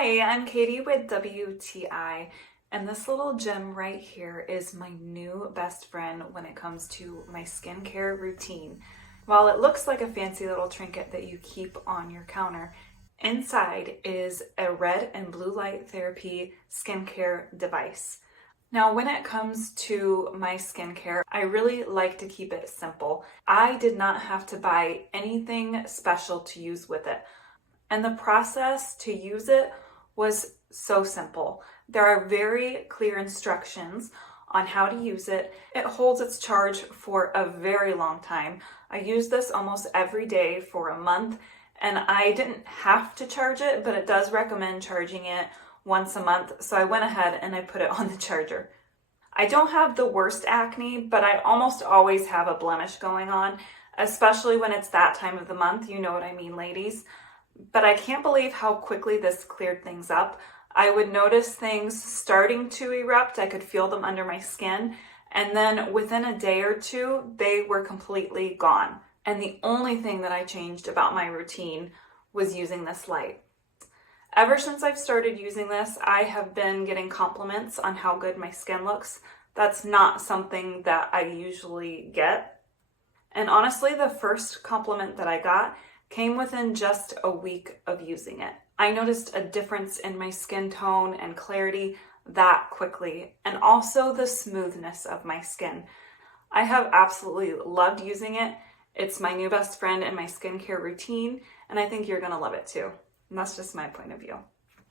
Hi, I'm Katie with WTI, and this little gem right here is my new best friend when it comes to my skincare routine. While it looks like a fancy little trinket that you keep on your counter, inside is a red and blue light therapy skincare device. Now, when it comes to my skincare, I really like to keep it simple. I did not have to buy anything special to use with it. And the process to use it was so simple. There are very clear instructions on how to use it. It holds its charge for a very long time. I used this almost every day for a month, and I didn't have to charge it, but it does recommend charging it once a month. So I went ahead and I put it on the charger. I don't have the worst acne, but I almost always have a blemish going on, especially when it's that time of the month. You know what I mean, ladies. But I can't believe how quickly this cleared things up. I would notice things starting to erupt. I could feel them under my skin. And then within a day or two, they were completely gone. And the only thing that I changed about my routine was using this light. Ever since I've started using this, I have been getting compliments on how good my skin looks. That's not something that I usually get. And honestly, the first compliment that I got came within just a week of using it. I noticed a difference in my skin tone and clarity that quickly, and also the smoothness of my skin. I have absolutely loved using it. It's my new best friend in my skincare routine, and I think you're gonna love it too. And that's just my point of view.